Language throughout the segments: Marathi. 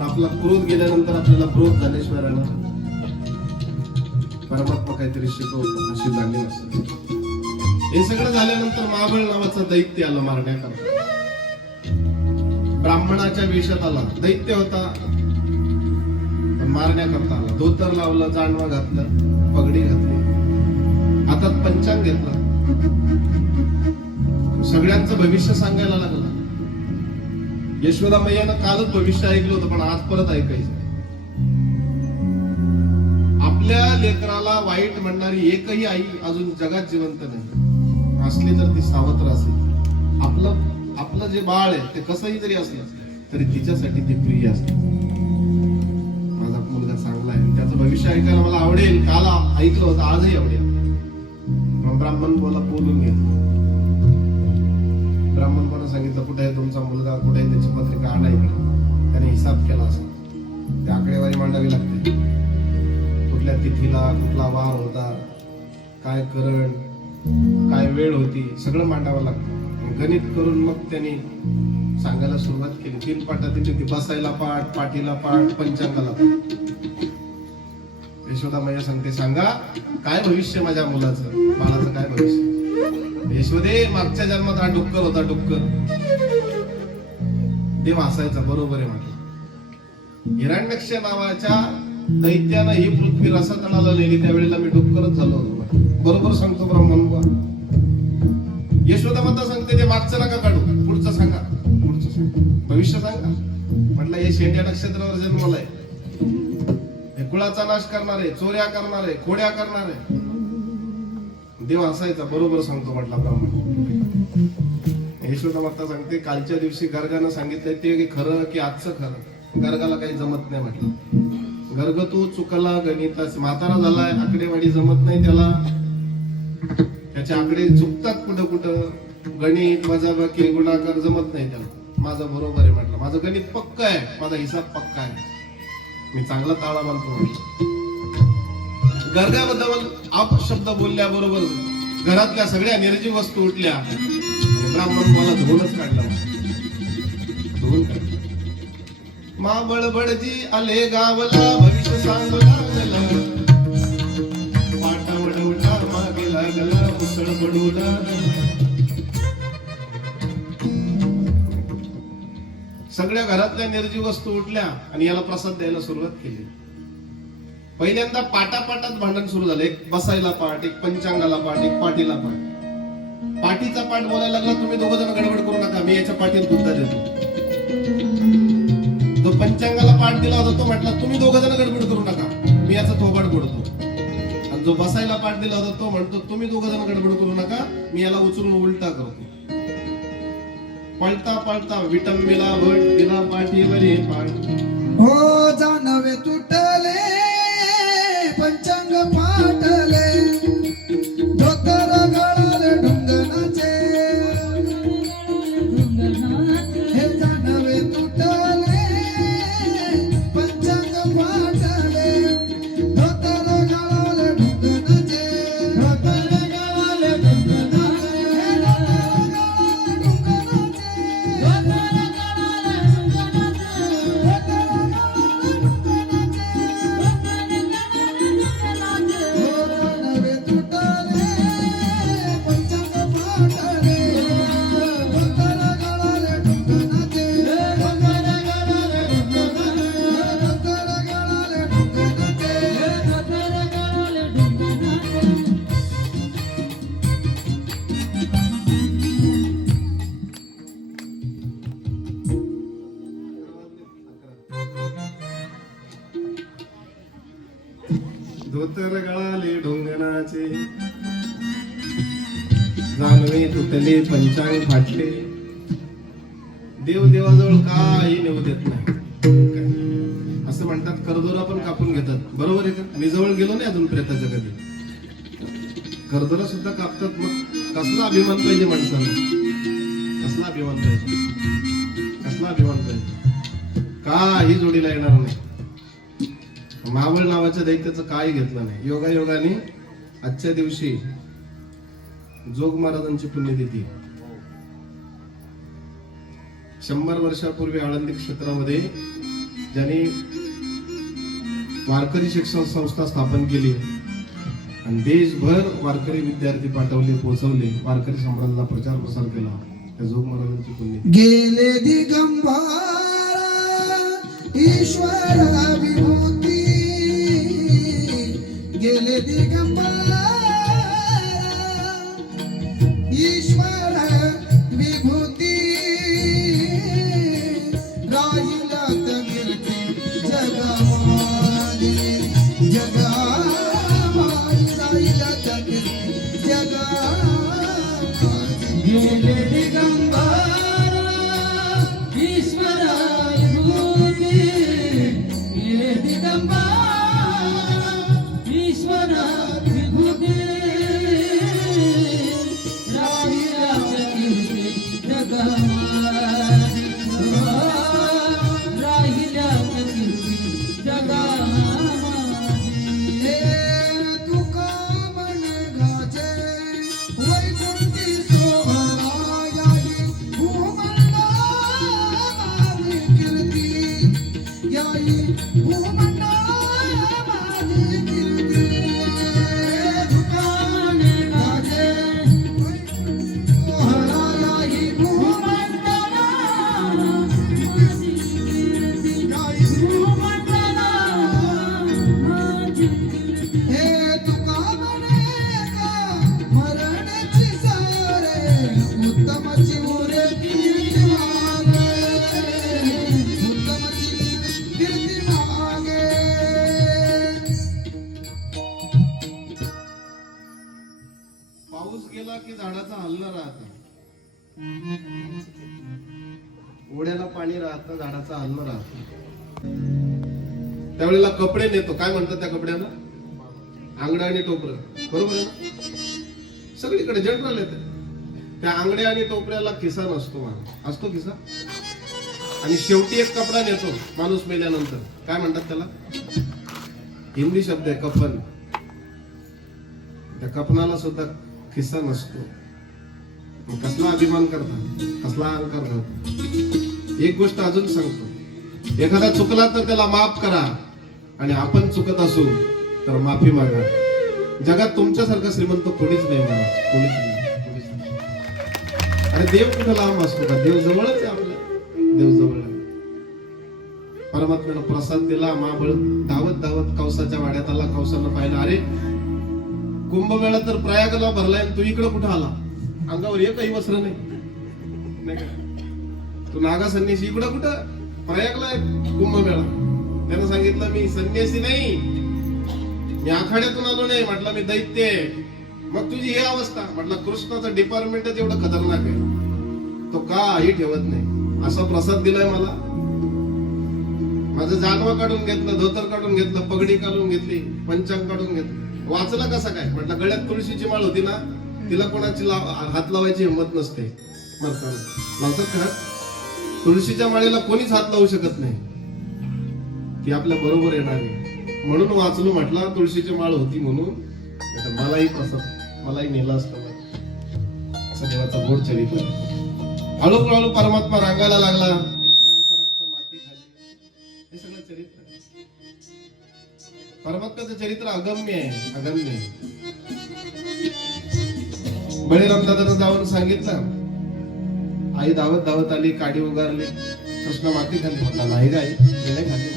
पण आपला क्रोध गेल्यानंतर आपल्याला क्रोध झाल्याशिवाय राहणार. परमात्मा काहीतरी शिकवतो, अशी जाणीव असते. हे सगळं झाल्यानंतर महाबळ नावाचं दैत्य आलं मारण्याकरता. ब्राह्मणाच्या वेशात आला, दैत्य होता पण मारण्याकरता आला. धोतर लावलं, जानवा घातलं, पगडी घातली, हातात पंचांग घेतला, सगळ्यांचं भविष्य सांगायला लागला. यशोदा मैयानं कालच भविष्य ऐकलं होतं पण आज परत ऐकायचं. आपल्या लेकराला वाईट म्हणणारी एकही आई अजून जगात जिवंत नाही. असली तर ती सावत्र असेल. आपलं जे बाळ आहे ते कसंही जरी असलं तरी तिच्यासाठी ती प्रिय असते. माझा मुलगा चांगला आहे, त्याचं भविष्य ऐकायला मला आवडेल. काल ऐकलं होतं, आजही आवडेल. ब्राह्मण बोलून घे. ब्राह्मण कोणा सांगितलं कुठे आहे तुमचा मुलगा, कुठे आहे त्याची पत्रिका, आणा इकडे. त्याने हिसाब केला असं. त्या आकडेवारी मांडावी लागते. कुठल्या तिथीला कुठला वार होता, काय करण, काय वेळ होती, सगळं मांडावं लागतं. गणित करून मग त्यांनी सांगायला सुरुवात केली. 3 पाठात दिली, बसायला पाठ, पाठीला पाठ, पंचांगाला पाठ. यशोदा मैया सांगते, सांगा काय भविष्य माझ्या मुलाचं, बाळाचं काय भविष्य. यशोदे, मागच्या जन्मात हा डुक्कर होता, डुक्कर. देव हसायचा, बरोबर आहे म्हटलं. हिरण्यक्ष नावाच्या दैत्यानं ही पृथ्वी रसातळाला नेली, त्यावेळेला मी डुक्करच झालो होतो. बरोबर सांगतो ब्राह्मण बुवा. यशोदा माता सांगते, ते मागचं नका काढू, पुढचं सांगा, पुढचं सांगा, भविष्य सांगा. म्हटलं हे शेंड्या नक्षत्रावर जन्मलाय, हे कुळाचा नाश करणारे, चोऱ्या करणारे, खोड्या करणारे. देव हसायचा, बरोबर सांगतो म्हटला ब्राह्मण. यशोदा माता सांगते, कालच्या दिवशी गर्गानं सांगितलंय ते खरं की आजचं खरं. गर्गाला काही जमत नाही म्हटलं. गर्ग तू चुकला गणित, म्हातारा झालाय, आकडेवाडी जमत नाही त्याला. त्याचे आकडे चुकतात कुठं कुठं, गणित वजाबाकी गुणाकार जमत नाही त्याला. माझं बरोबर आहे म्हटलं, माझं गणित पक्क आहे, माझा हिसाब पक्का आहे, मी चांगला ताळा बांधतो म्हटलं. गर्गाबद्दल अपशब्द बोलल्याबरोबर घरातल्या सगळ्या निर्जीव वस्तू उठल्या. ब्राह्मण मला धोलच काढला, धोल काढला. मा बडबडजी आले गावला, भविष्य सांगू लागला. पाटा वडवटा मागे लागला, मुसळ पडू सगळ्या घरातल्या निर्जीव वस्तू उठल्या आणि याला प्रसाद द्यायला सुरुवात केली. पहिल्यांदा पाटापाटात भांडण सुरू झालं. एक बसायला पाठ, एक पंचांगाला पाठ, एक पाठीला पाठ. पाठीचा पाठ बोलायला लागला, तुम्ही दोघ जण गडबड करू नका, मी याच्या पाठीत दुधा देतो. जो पंचांगाला पाठ दिला होता तो म्हटला, तुम्ही दोघ जण गडबड करू नका, मी याचा थोबाड फोडतो. आणि जो बसायला पाठ दिला होता तो म्हणतो, तुम्ही दोघ जण गडबड करू नका, मी याला उचलून उलटा करतो. पळता पळता विटंबिला भट दिला पाठीवरी पाठ. हो जानवे तुटले, पंचांग पाटले, धोतर गळाले ढुंगणाचे. हे जानवे तुटले, पंचांग पाटले, धोतर गळाले ढुंगणाचे. धोतर गळाले ढुंगणाचे, धोतर गळाले ढोंगणाचे, जानवे तुटले, पंचांग फाटले. देव देवाजवळ काही नेऊ देत नाही. असं म्हणतात, करदोरा पण कापून घेतात. बरोबर आहे का? मी जवळ गेलो नाही अजून प्रेताच्या कधी. करदोरा सुद्धा कापतात. मग कसला अभिमान पाहिजे माणसाला, कसला अभिमान पाहिजे, कसला अभिमान पाहिजे. काही जोडीला येणार नाही. महाबळ नावाच्या दैत्याचं काय घेतलं नाही. योगायोगाने आजच्या दिवशी जोग महाराजांची पुण्यतिथी. 100 वर्षापूर्वी आळंदी क्षेत्रामध्ये ज्यांनी वारकरी शिक्षण संस्था स्थापन केली आणि देशभर वारकरी विद्यार्थी पाठवले, पोहोचवले, वारकरी संप्रदायाचा प्रचार प्रसार केला, त्या जोग महाराजांची पुण्य. गेले दिगंबर ईश्वर विभूती, गेले दिगंबर ईश्वर विभूती, राहिला तमिरते जगामाली, जगामाली राहिला तमिरते जगामाली. गेले दिगंबर ईश्वर विभूती, गेले दिगंबर ईश्वर विभूती, राहिला तमिरते जगामाली, राहिला तमिरते जगामाली. तुका मन गाजे वैकुंठी सोहळा याई, भूमंडळाची कीर्ती याई, भूमंडळाची कीर्ती. तुका मन गाजे वैकुंठी सोहळा याई, भूमंडळाची कीर्ती याई, भूमंडळाची कीर्ती. हे तुका म्हणे का मरणाची सारे, उत्तमची उरे कीर्ती मागे, उत्तमची कीर्ती मागे. पाऊस गेला की झाडाचा हलणं राहतं, ओढ्याला पाणी राहतं, झाडाचा हलणं राहतं. त्यावेळेला कपडे नेतो, काय म्हणतात त्या कपड्याला? आंगडा आणि टोपरं, बरोबर आहे ना? सगळीकडे जनरल येते. त्या आंगड्या आणि टोपऱ्याला खिसा नसतो, असतो खिसा. आणि शेवटी एक कपडा नेतो माणूस मेल्यानंतर, काय म्हणतात त्याला? हिंदी शब्द आहे कफन. त्या कफनाला सुद्धा खिस्सा नसतो. मग कसला अभिमान करता, कसला अहंकार करता. एक गोष्ट अजून सांगतो, एखादा चुकला तर त्याला माफ करा, आणि आपण चुकत असू तर माफी मागा. जगात तुमच्यासारखा श्रीमंत कोणीच नाही महाराज, कोणीच नाही. अरे देव कुठं लांब असतो का? देव जवळच आहे आपल्या, देव जवळ आहे. परमात्म्यानं प्रसाद दिला, महाबळ धावत धावत कौसाच्या वाड्यात आला. कौसानं पाहिलं, अरे कुंभमेळा तर प्रयागला भरलाय, तू इकडं कुठं आला? अंगावर एकही वस्त्र नाही का? तू नागा संन्यासी इकडं कुठं? प्रयागला आहे कुंभमेळा. त्यानं सांगितलं, मी संन्यासी नाही, मी आखाड्यातून आलो नाही. म्हटलं मी दैत्य आहे. मग तुझी ही अवस्था? म्हटलं कृष्णाचं डिपार्टमेंटच एवढं खतरनाक आहे, तो काही ठेवत नाही. असा प्रसाद दिलाय मला. माझं जानवा काढून घेतलं, धोतर काढून घेतलं, पगडी काढून घेतली, पंचांग काढून घेतलं. वाचला कसा काय? म्हटलं गळ्यात तुळशीची माळ होती ना, तिला कोणाची हात लावायची हिंमत नसते. लावतात का? तुळशीच्या माळेला कोणीच हात लावू शकत नाही, ती आपल्या बरोबर येणार आहे. म्हणून वाचलो, म्हटलं तुळशीची माळ होती म्हणून. मलाही प्रसाद, मलाही नेला असतं. देवाचा गोड चरित्र. हळूहळू परमात्मा रांगायला लागला, रंगता माती खाली. हे सगळं चरित्र आहे. परमात्म्याचं चरित्र अगम्य आहे, अगम्य आहे. बळीराम दादानं जाऊन सांगितलं, आई धावत धावत आली, काडी उगारली, कृष्ण माती खाली. म्हटला नाही रे आई, मी नाही खाली.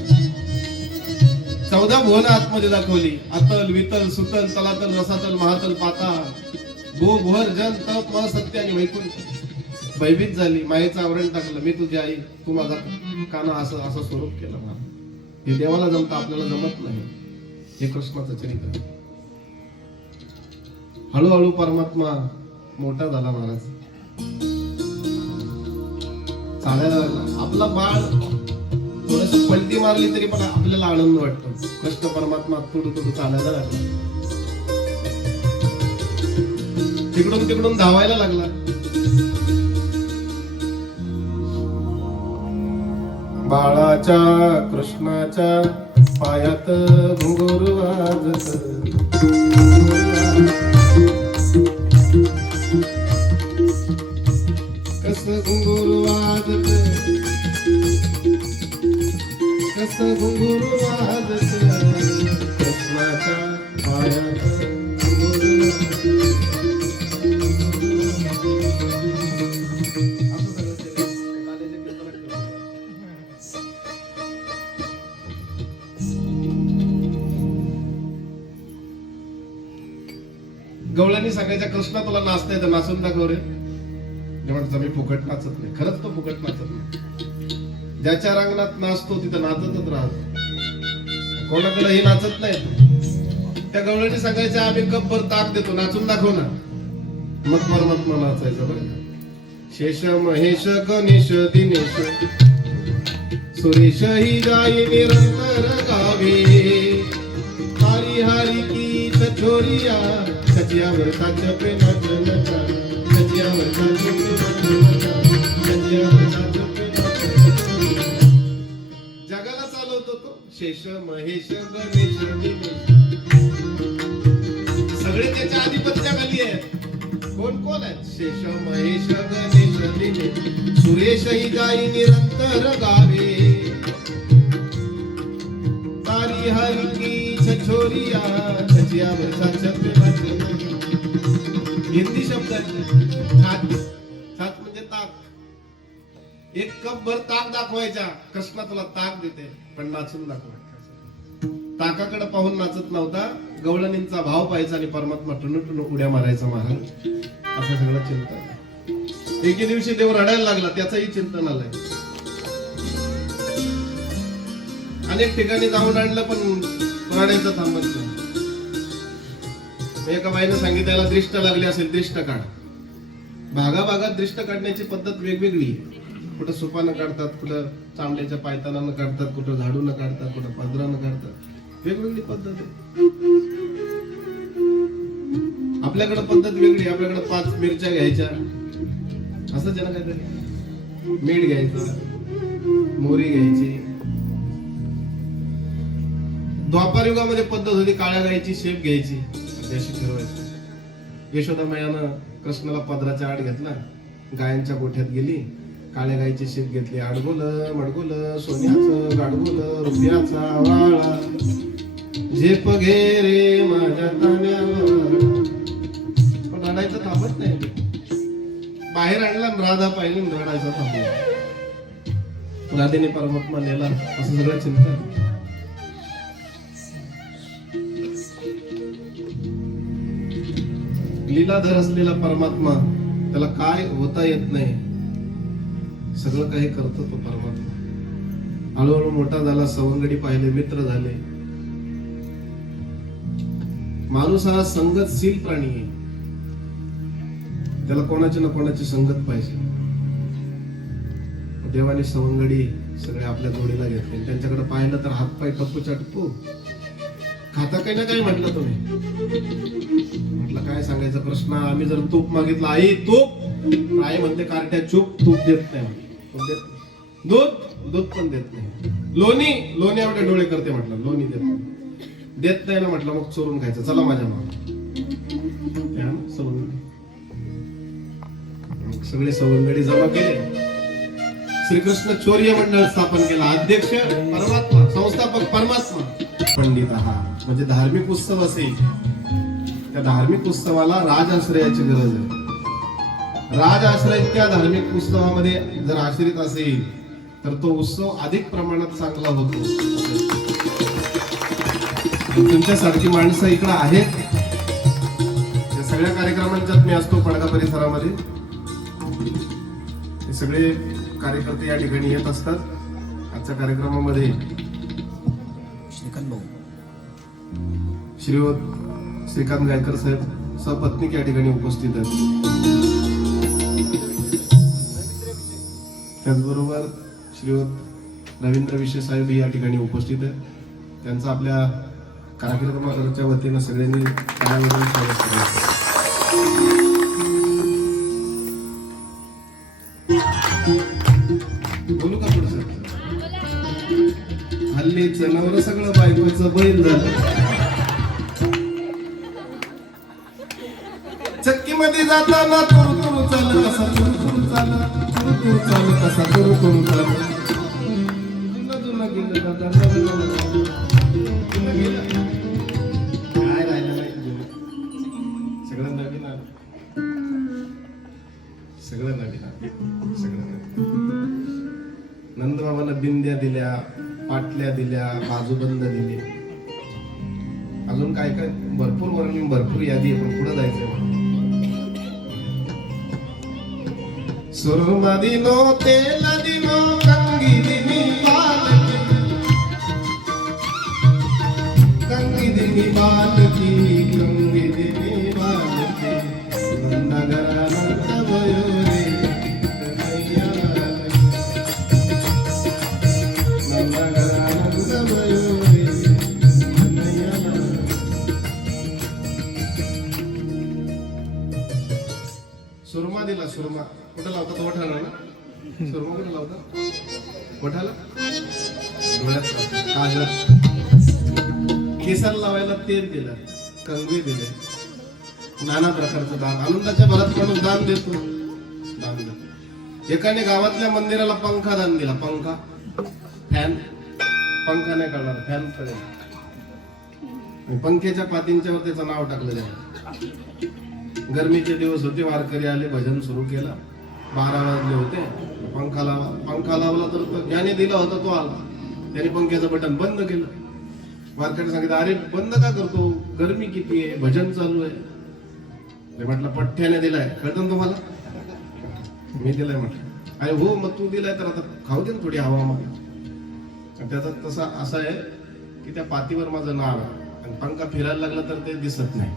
14 भुवन आतमध्ये दाखवली, अतल वितल सुतल तलातल रसातल महातल पाताळ, भू भुवर जन तप म सत्य आणि वैकुंठ. भयभीत झाली, मायेचं आवरण टाकलं, मी तुझी आई, तू माझा काना, असं असं स्वरूप केलं. मला हे देवाला जमतं, आपल्याला जमत नाही. हे कृष्णाचं चरित्र. हळूहळू परमात्मा मोठा झाला महाराज, चालायला लागला. आपला बाळ थोडस पलटी मारली तरी पण आपल्याला आनंद वाटतो. कृष्ण परमात्मा थोडं थोडं चालायला लागला, तिकडून तिकडून धावायला लागला. बाळाच्या कृष्णाच्या पायात घुंगूर वाजत, कस घुंगूर वाजत, कस घुंगरू वाजत कृष्णाच्या पायात घुंगरू गवळ्यांनी सांगायच्या कृष्णा तुला नाचता येतं नाचून दाखव रे. म्हणतो मी फुकट नाचत नाही. खरंच तो फुकट नाचत नाही. ज्याच्या रांगणात नाचतो तिथं नाचतच राहतो. कोणाकडेही नाचत नाही. त्या गवळ्यांनी सांगायचं आम्ही कपभर ताक देतो नाचून दाखव ना. मग परमात्मा नाचायचं बरं का. शेष महेश गणेश दिनेश सुरेश ही गाई निरंतर गावे हरी हरी की छोरिया सचियावर साच प्रेमाच नचा सचियावर साच प्रेमाच नचा सचियावर साच प्रेमाच जगाला चालवतो तो शेष महेश गणेश दिनेश सगळे त्याच्या आधिपत्याखाली आहेत. कोण कोण आहेत? शेष महेश गणेश दिनेश सुरेश ही गाई निरंतर गावे तारी हरी की छोरिया सचियावर साच प्रेमाच हिंदी शब्द सात सात म्हणजे ताक. एक कप भर ताक दाखवायचा. कृष्णा तुला ताक देते पण नाचून दाखवायचा. ताकाकडे पाहून नाचत नव्हता. गवळणींचा भाव पाहायचा आणि परमात्मा टुनटुन उड्या मारायचा महाराज. असं सगळं चिंतन. एके दिवशी देव रडायला लागला. त्याचंही चिंतन आलंय. अनेक ठिकाणी जाऊन आणलं पण रडायचं थांबत नाही. एका बाईने सांगितलं दृष्ट लागली असेल दृष्ट काढ. भागाभागात दृष्ट काढण्याची पद्धत वेगवेगळी आहे. कुठं सुपानं काढतात, कुठं चांबड्याच्या पायतानानं काढतात, कुठं झाडूनं काढतात, कुठं पदरानं काढतात. वेगवेगळी पद्धत आहे. आपल्याकडे पद्धत वेगळी. आपल्याकडे 5 मिरच्या घ्यायच्या असंच आहे ना काहीतरी. मीठ घ्यायचं, मोहरी घ्यायची. द्वापार युगामध्ये पद्धत होती काळ्या गायची शेप घ्यायची अशी फिरवायची. यशोदा मैयानं कृष्णाला पदराच्या आड घेतला. गायांच्या गोठ्यात गेली. काळ्या गायची शेप घेतली. आडगोलं मडगोलं सोन्याचं गाडगोलं रुपयाचा वाळा झेप घे रे माझ्या तान्यावर. पण रडायचं थांबत नाही. बाहेर आणला राधा पाहिली रडायचं थांबला. राधेने परमात्मा नेला. असं सगळं चिंतन. लीलाधर असलेला परमात्मा त्याला काय होता येत नाही. सगळं काही करतो तो परमात्मा. हळूहळू मोठा झाला. सवंगडी पाहिले, मित्र झाले. माणूस हा संगतशील प्राणी आहे. त्याला कोणाची ना कोणाची संगत पाहिजे. देवाने सवंगडी सगळे आपल्या जोडीला घेतले. त्यांच्याकडे पाहिलं तर हातपाय टप्पू चटपू. खाता काही ना काही म्हटलं तुम्ही. म्हटलं काय सांगायचं कृष्णा. आम्ही जर तूप मागितलं आई तूप. आई म्हणते कार्ट्या चूप. तूप देत नाही. दूध दूध पण देत नाही. लोणी लोणी एवढे डोळे करते. म्हटलं लोणी देत नाही ना. म्हटलं मग चोरून खायचं. चला माझ्या मागे. सगळे सवंगडी जमा केले. श्रीकृष्ण चौर्य मंडळ स्थापन केला. अध्यक्ष परमात्मा, संस्थापक परमात्मा. पंडित हा म्हणजे धार्मिक उत्सव असेल. त्या धार्मिक उत्सवाला राजाश्रयाची गरज आहे. राजाश्रय त्या धार्मिक उत्सवामध्ये जर आश्रित असेल तर तो उत्सव अधिक प्रमाणात चांगला होतो. तुमच्यासारखी माणसं इकडे आहेत. या सगळ्या कार्यक्रमांच्यात मी असतो पडगा परिसरामध्ये. हे सगळे कार्यकर्ते या ठिकाणी येत असतात. आजच्या कार्यक्रमामध्ये श्रीकांत गायकर साहेब सपत्नीक या ठिकाणी उपस्थित आहेत. त्याचबरोबर श्रीयुत रवींद्र विशे साहेब या ठिकाणी उपस्थित आहेत. त्यांचा आपल्या कार्यक्रमाच्या वतीनं सगळ्यांनी स्वागत करायचं. बोलू का थोडस. हल्लीच नवरं सगळं बायकोचं बैल झालं. चक्की मध्ये जाताना तुरु तुरु चाल कसा तुरु तुरु चाल तुरु तुरु चाल कसा तुरु तुरु चाल. जुनं जुनं गेलं गेलं. काय राहिलं नाही जुनं. सगळं नवीन आलं. सगळं नवीन आलं. सगळं नवीन. नंदबाबांना बिंद्या दिल्या, पाटल्या दिल्या, बाजूबंद दिली. अजून काय काय भरपूर वर्णन, भरपूर यादी आहे, पण पुढे जायचंय. सुरमा दिनो तेल दिनो कंगी दिनी बालकी, कंगी दिनी बालकी, कंगी दिनी बालकी, नंदगरानंद भयो रे कन्हैया, नंदगरानंद भयो रे कन्हैया. सुरमा दिला, सुरमा कुठं लावतात? ओठाला ना. सुरमा कुठं लावतात? ओठाला, डोळ्यात लावतात, काजळ, केसाला लावायला तेल दिलं, कंगवी दिले, नाना प्रकारचं दान. आनंदाच्या भरात माणूस दान देतो. दान देतो. एकाने गावातल्या मंदिराला पंखा दान दिला. पंखा, फॅन. पंखा नाही कळणार, फॅन कळेल. पंख्याच्या पातींच्यावर त्याचं नाव टाकलं जाईल. गरमीचे दिवस होते, वारकरी आले, भजन सुरू केला. 12 वाजले होते. पंखा लावला तर ज्याने दिला होता तो आला. त्याने पंख्याचं बटन बंद केलं. वारकरी सांगितलं, अरे बंद का करतो? गरमी किती आहे, भजन चालू आहे. म्हटलं पठ्ठ्याने दिलाय, कळतं ना तुम्हाला? मी दिलाय म्हटलं. अरे हो, मग तू दिलाय तर आता खाऊ दे ना थोडी हवा. मग त्याचा तसा असा आहे की त्या पातीवर माझं नाव आहे, आणि पंखा फिरायला लागला तर ते दिसत नाही.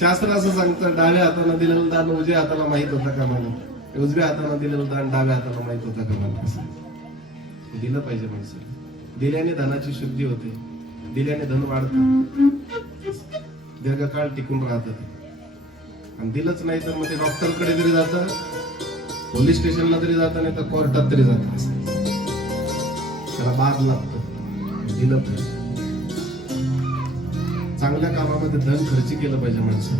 शास्त्र असं सांगतं, डाव्या हाताने दिलेलं दान उजव्या हाताला माहित होतं का मला? उजव्या हाताने दिलेलं दान डाव्या हाताला माहित होतं का मला? असं दिलं पाहिजे माणसं. दिल्याने धनाची शुद्धी होते, दिल्याने धन वाढतं, दीर्घकाळ टिकून राहतात. आणि दिलंच नाही तर मग ते डॉक्टरकडे तरी जातं, पोलीस स्टेशनला तरी जातं, नाही तर कोर्टात तरी जातं. त्याला बाद लागतं. दिलं पाहिजे. चांगल्या कामामध्ये धन खर्च केलं पाहिजे माणसं.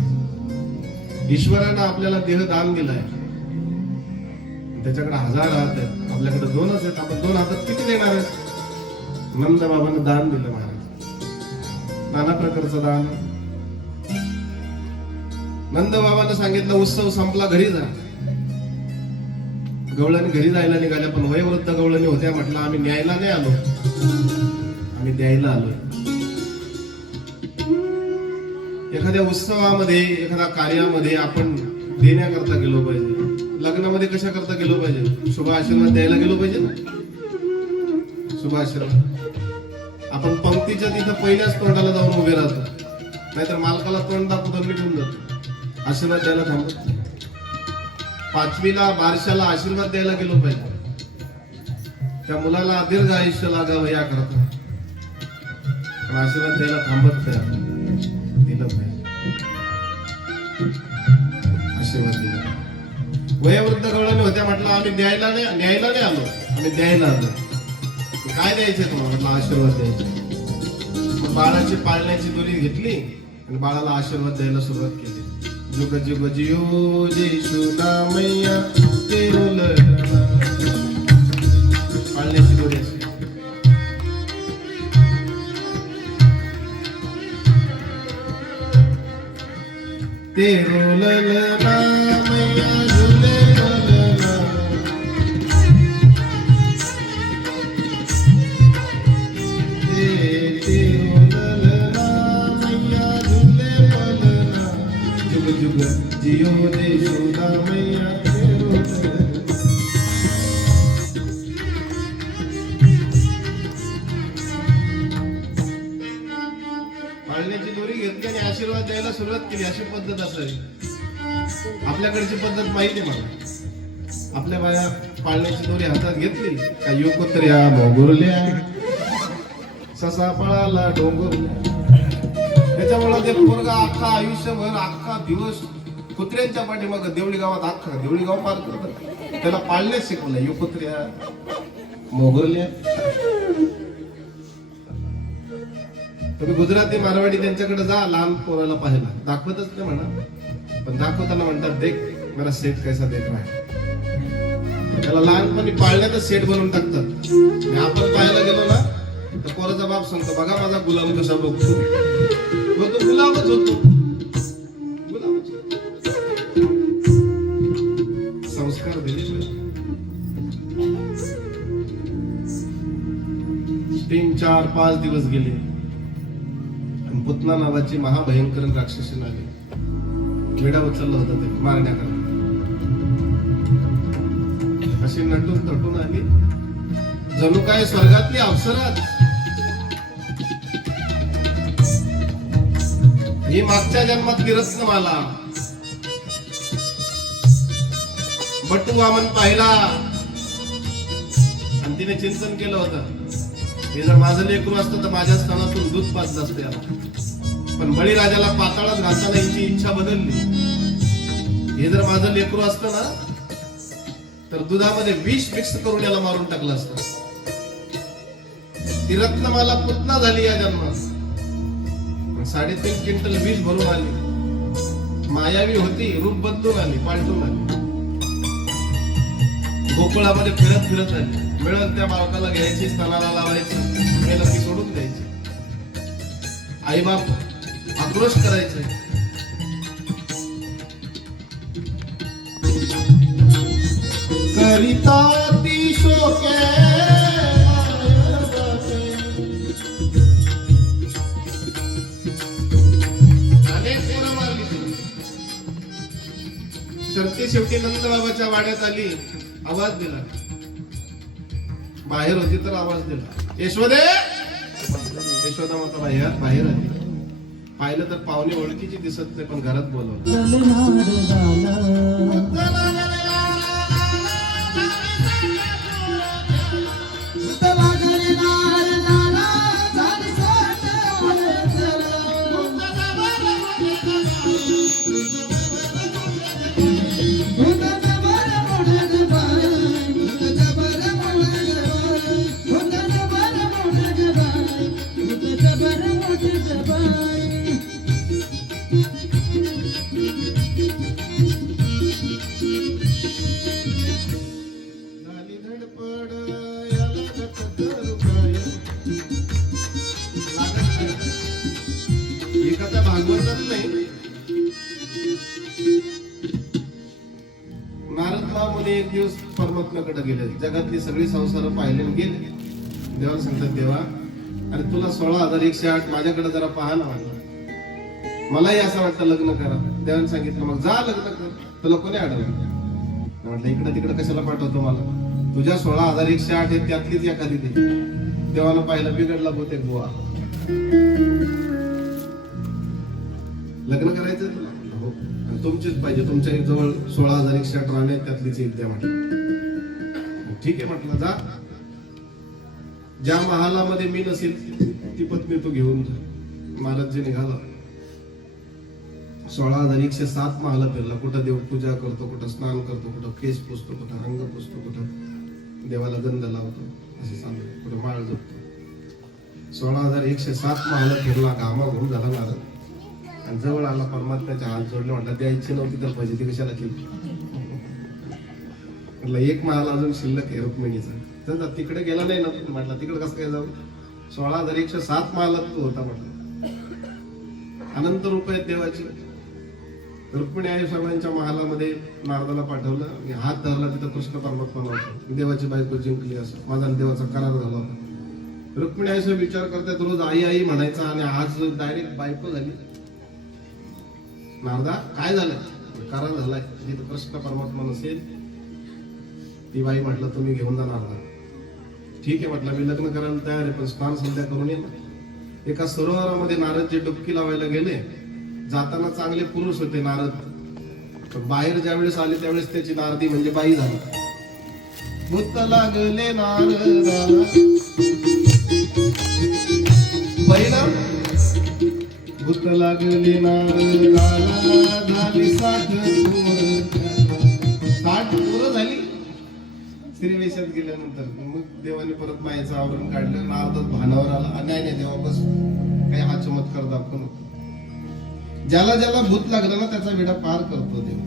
ईश्वरानं आपल्याला देह दान दिलाय. त्याच्याकडे 1000 हात आहेत, आपल्याकडे 2च आहेत. आपण 2 हातात किती देणार आहेत? नंद बाबांना दान दिलं महाराज, नाना प्रकारचं दान. नंद बाबांना सांगितलं, उत्सव संपला, घरी जा. गवळणी घरी जायला निघाल्या, पण वयोवृद्ध गवळणी होत्या. म्हटलं आम्ही न्यायला नाही आलो, आम्ही द्यायला आलोय. एखाद्या उत्सवामध्ये, एखाद्या कार्यामध्ये आपण देण्याकरता गेलो पाहिजे. लग्नामध्ये कशा करता गेलो पाहिजे? शुभ आशीर्वाद द्यायला गेलो पाहिजे ना. शुभ आशीर्वाद. आपण पंक्तीच्या तिथं पहिल्याच तोंडाला जाऊन उभे राहतो, नाहीतर मालकाला तोंड दाखवून निघून जातो. आशीर्वाद द्यायला थांबतो. 5वीला बारशाला आशीर्वाद द्यायला गेलो पाहिजे. त्या मुलाला दीर्घ आयुष्य लागावं याकरता, पण आशीर्वाद द्यायला थांबत नाही. दिलं पाहिजे, आशीर्वाद दिला. वयोवृद्ध गवळणी होत्या. म्हटलं आम्ही न्यायला नाही आलो, आम्ही द्यायला आलो. काय द्यायचे तुम्हाला? म्हटलं आशीर्वाद द्यायचे. मग बाळाची पाळण्याची दोरी घेतली आणि बाळाला आशीर्वाद द्यायला सुरुवात केली. जुग जुग जियो जेशुदा मैया तेरुल, पाळण्याची दोरी अशी. तेरुल मैया झुले पलना, तेरुल मैया झुले पलना, जुग जुग जियो जेशुदा मैया तेरुल. पाळण्याची दोरी घेतली आणि आशीर्वाद द्यायला सुरुवात केली. अशी पद्धत असावी. आपल्याकडची पद्धत माहिती आहे मला. आपल्या बाया पाळण्याची दोरी हातात घेतली का युकोत्र्या मोगुरल्या, ससा पळाला डोंगरल्या. त्याच्यामुळे ते पोरगा अख्खा आयुष्यभर, अख्खा दिवस कुत्र्यांच्या पाठीमाग देवळी गावात, अख्खा देवळी गाव पार करतात. त्याला पाळण्यास शिकवलं, युकोत्र्या मोगुरल्या. तुम्ही गुजराती मारवाडी त्यांच्याकडे जा, लहान पोराला पाहायला दाखवतच नाही म्हणा, पण दाखवताना म्हणतात, देख मेरा सेठ कैसा देख रहा है. त्याला लहानपणी पाळण्यातच सेट बनवून टाकतात. आणि आपण पाहायला गेलो ना तर पोराचा बाप सांगतो, बघा माझा गुलाम कसा बघतो. मग तो गुलामच होतो. गुलामच होतो. संस्कार दिले 3, 4, 5 दिवस गेले आणि पुतना नावाची महाभयंकर राक्षसीन आली. वेडा उचलला होता ते मारण्याकरता. अशी नटून तटून आली, जणू काय स्वर्गातली अप्सराच. ही मागच्या जन्मात रत्नमाला. बटू वामन पाहिला आणि तिने चिंतन केलं होतं, हे जर माझं लेकरू असतं तर माझ्या स्तनातून दूध पाजलं असतं याला. पण बळीराजाला पाताळात घालताना हिची इच्छा बदलली. हे जर माझं लेकरू असतं ना तर दुधामध्ये विष मिक्स करून याला मारून टाकलं असतं. ती रत्नमाला पुतना झाली या जन्मात. 3.5 क्विंटल विष भरून आली. मायावी होती, रूप बदलून आली, पालटून आली. गोकुळामध्ये फिरत फिरत आली. मिळेल त्या बालकाला घ्यायची, स्तनाला लावायची, मेलं की सोडून द्यायची. आईबाप आक्रोश करायचे. करिता ती शोके शर्ती शेवटी नंदबाबाच्या वाड्यात आली. आवाज दिला. बाहेर होती तर आवाज दिला, यशोदे. यशोदा माता बाहेर आली. पाहिलं तर पाहुणे ओळखीची दिसत नाही, पण घरात बोलवलं. भागवतात नाही. नारद मुनी एक दिवस परमात्म्याकडे गेले. जगातली सगळी संसार पाहिले गेले. देवाला सांगतात, देवा अरे तुला 16,108 माझ्याकडे जरा पाहा ना. मलाही असं वाटतं लग्न करा. देवाने सांगितलं मग जा लग्न कर. तुला कोणी अडवलं? म्हटलं इकडे तिकडे कशाला पाठवतो मला. तुझ्या 16,108 आहेत त्यातलीच एखादी दे. देवाला पाहिलं बिघडला बहुतेक बुवा. लग्न करायचं तुला? हो. तुमचीच पाहिजे. तुमच्या जवळ 16,108 राणे त्यातलीच एक द्या म्हटलं. ठीक आहे म्हटलं जा. ज्या महालामध्ये मी नसेल ती पत्नी तू घेऊन जा. महाराज निघाला. 16,107 महाल फिरला. कुठं देव पूजा करतो, कुठं स्नान करतो, कुठं केस पुसतो, कुठं अंग पुसतो, कुठं देवाला गंध लावतो, असं सांगतो, कुठं माळ जपतो. 16,107 महाल फिरला. घामा घुम झाला महाराज. आणि जवळ आला परमात्म्याच्या हात जोडले. म्हटलं द्यायची नव्हती तर पाहिजे ती कशाला केली. म्हटलं एक महाल अजून शिल्लक आहे रुक्मिणीचा. तर तिकडे गेला नाही ना. म्हटलं तिकडे कसं काय जाऊ. 16,107 महालात तो होता. म्हटलं अनंत रूप आहेत देवाची. रुक्मिणी आई स्वामींच्या महालामध्ये नारदाला पाठवलं आणि हात धरला. तिथं कृष्ण परमात्मा नव्हता. देवाची बायको जिंकली असं माझा देवाचा करार झाला होता. रुक्मिणी आई विचार करतात, रोज आई आई म्हणायचा आणि आज डायरेक्ट बायको झाली. नारदा काय झालं? करार झालाय. जिथं कृष्ण परमात्मा नसेल ती बाई म्हटलं तुम्ही घेऊन जा नारदा. ठीक आहे म्हटलं मी लग्न करायला तयार आहे, पण स्नान संध्या करून ये ना. एका सरोवरामध्ये नारद जे डुबकी लावायला गेले. जाताना चांगले पुरुष होते नारद. बाहेर ज्यावेळेस आले त्यावेळेस त्याची नारदी म्हणजे बाई झाली. भूत लागले नारदाला पहिलं. भूत लागले नारदाला झाली 60 पोरं झाली. स्त्रीवेशात गेल्यानंतर मग देवाने परत मायेचं आवरण काढलं. नारद भानावर आला. नाही नाही देवा बस काही हा चमत्कार दाखवू नको. ज्याला ज्याला भूत लागलं ना त्याचा विडा पार करतो देव.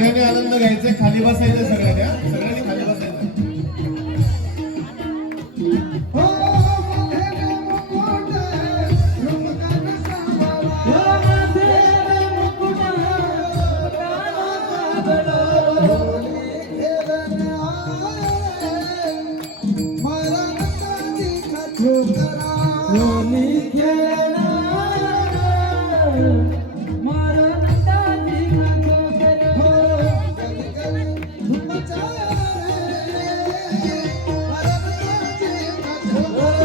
सगळ्यांनी आनंद घ्यायचे, खाली बसायचं सगळ्यांनी हा? सगळ्यांनी खाली बसायचं. हो माथेर मुकुट रुमकान सावळा होली खेळण आले मरणाची ठोकरा गली गली धूम चाले मरणाची ठोकरा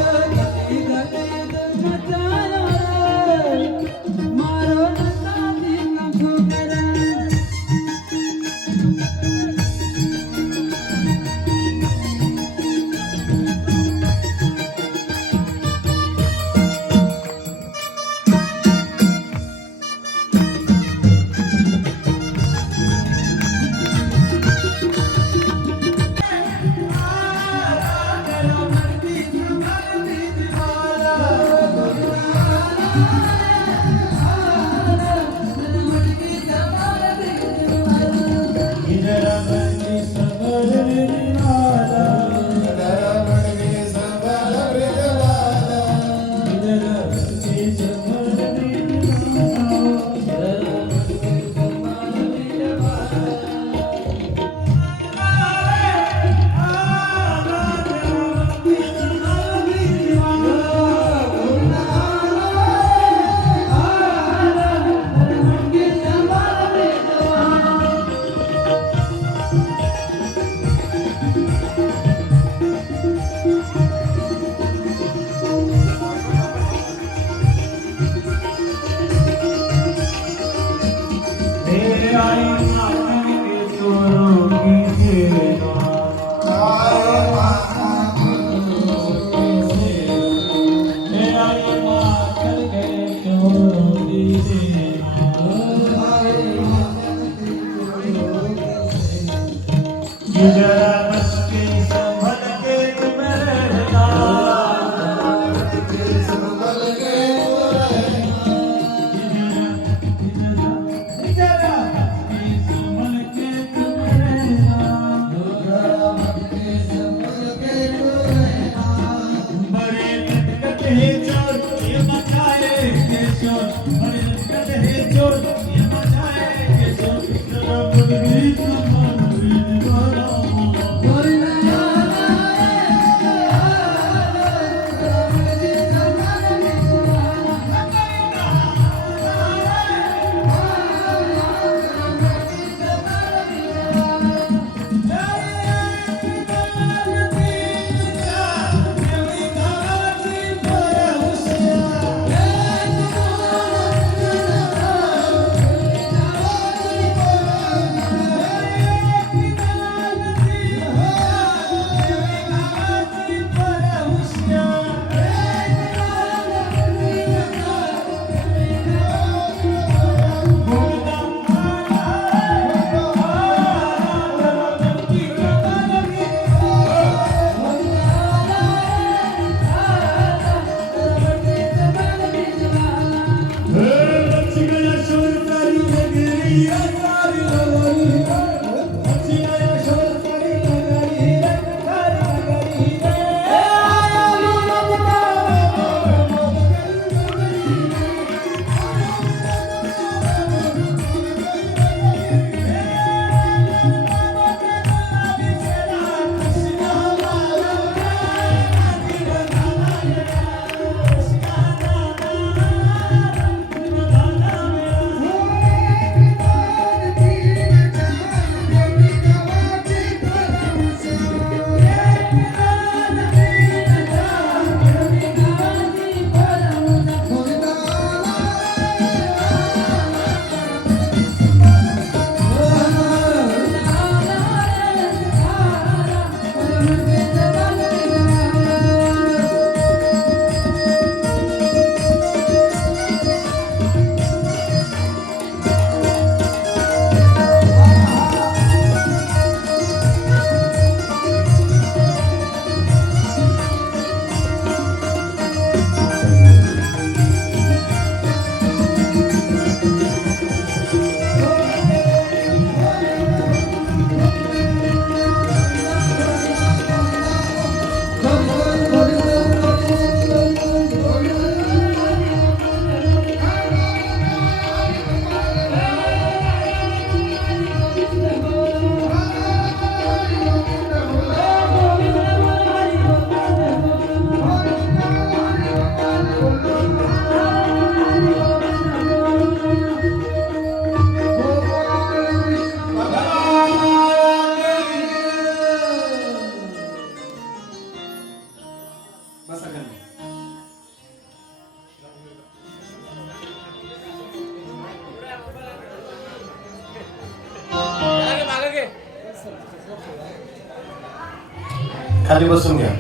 खाली बसून घ्या.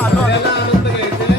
सगळ्यांना आनंद घ्यायचा आहे.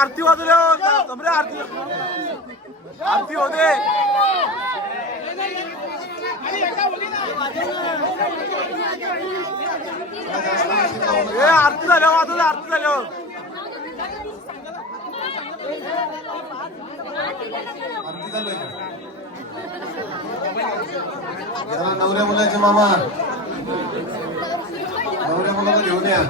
आरती वाजवले जमरे आरती आरती होते आरती झाल्यावर वाजवले आरती झाल्यावर आरती चालू आहे. जरा नवऱ्या मुलाचे मामा नवऱ्या मुलाला घेऊन या.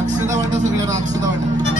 अक्षदा वाटा सगळ्यांना अक्षदा वाटा.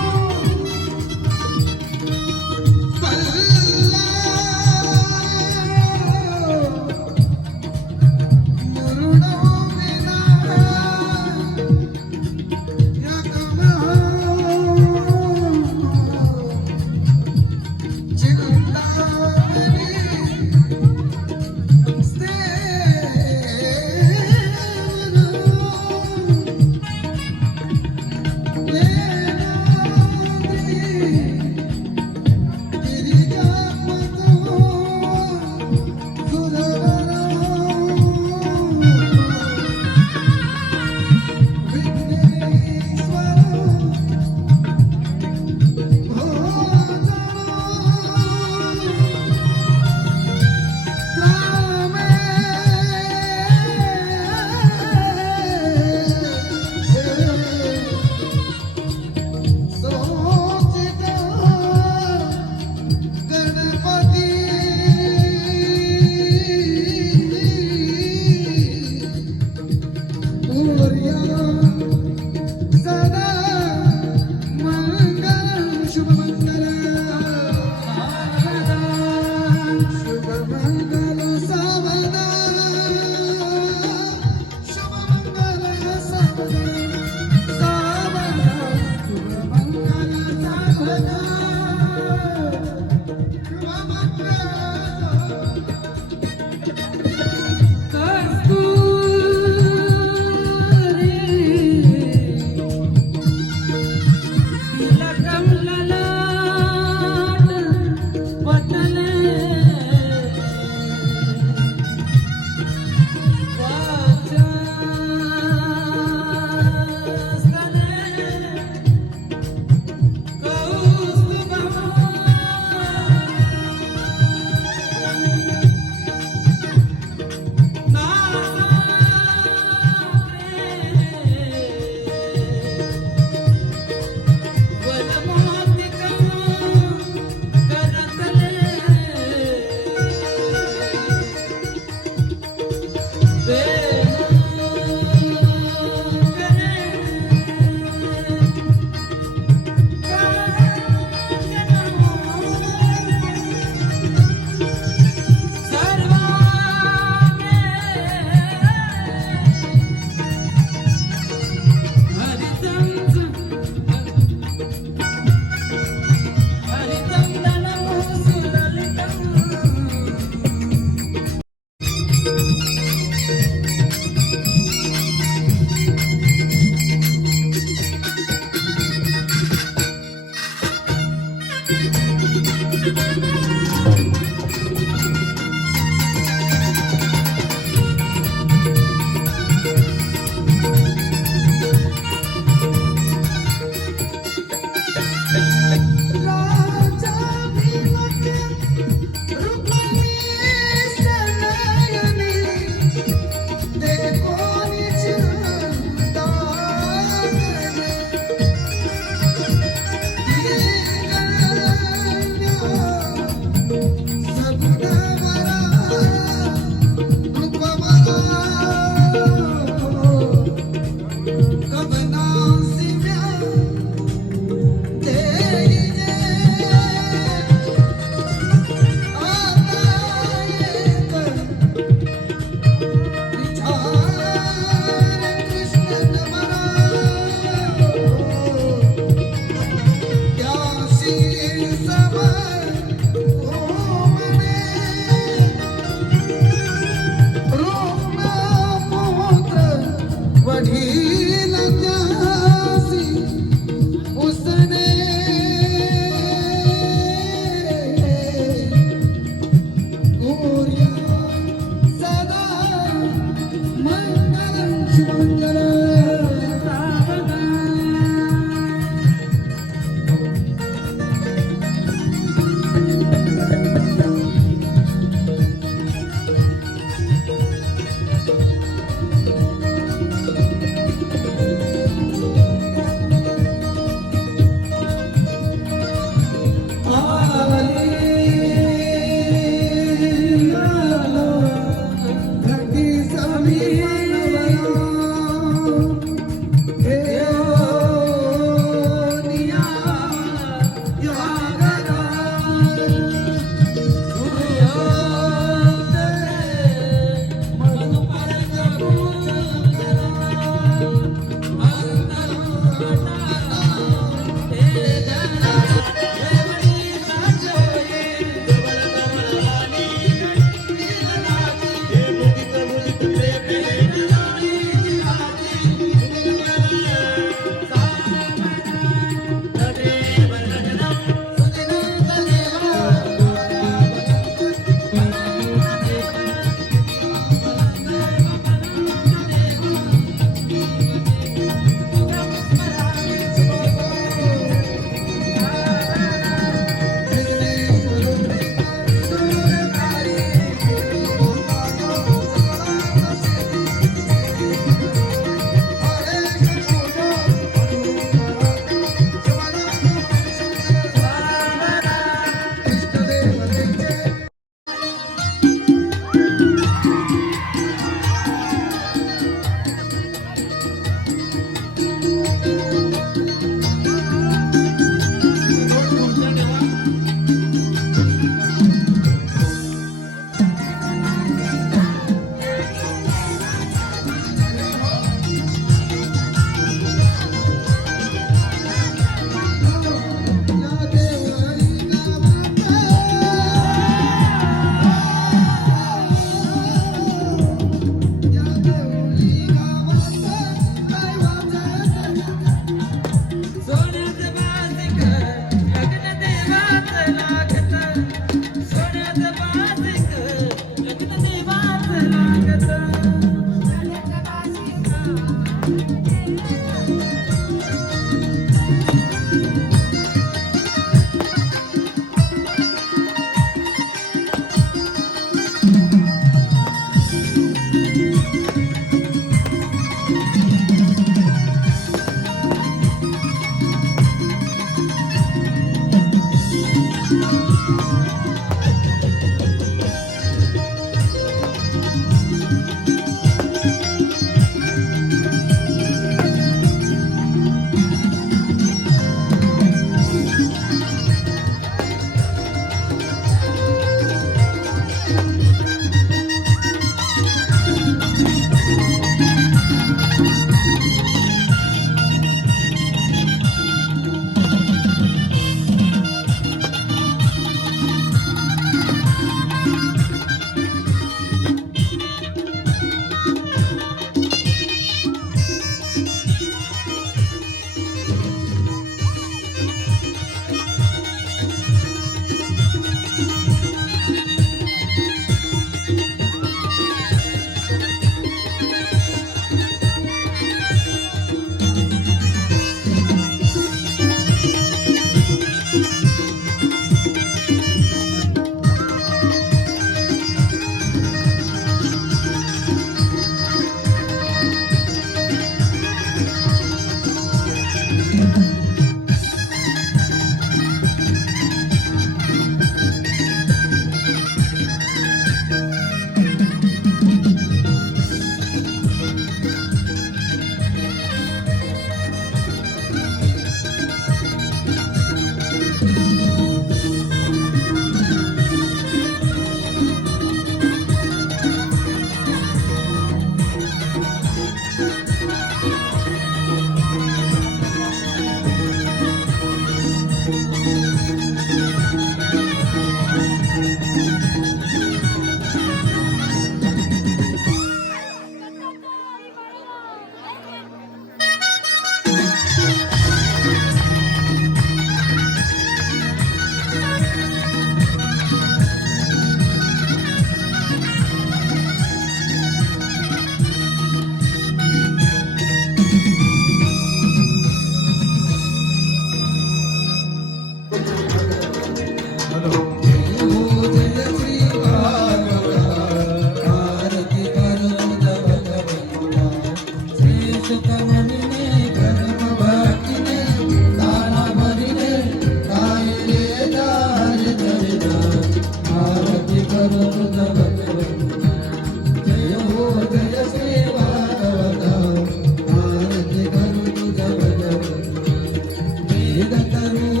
करू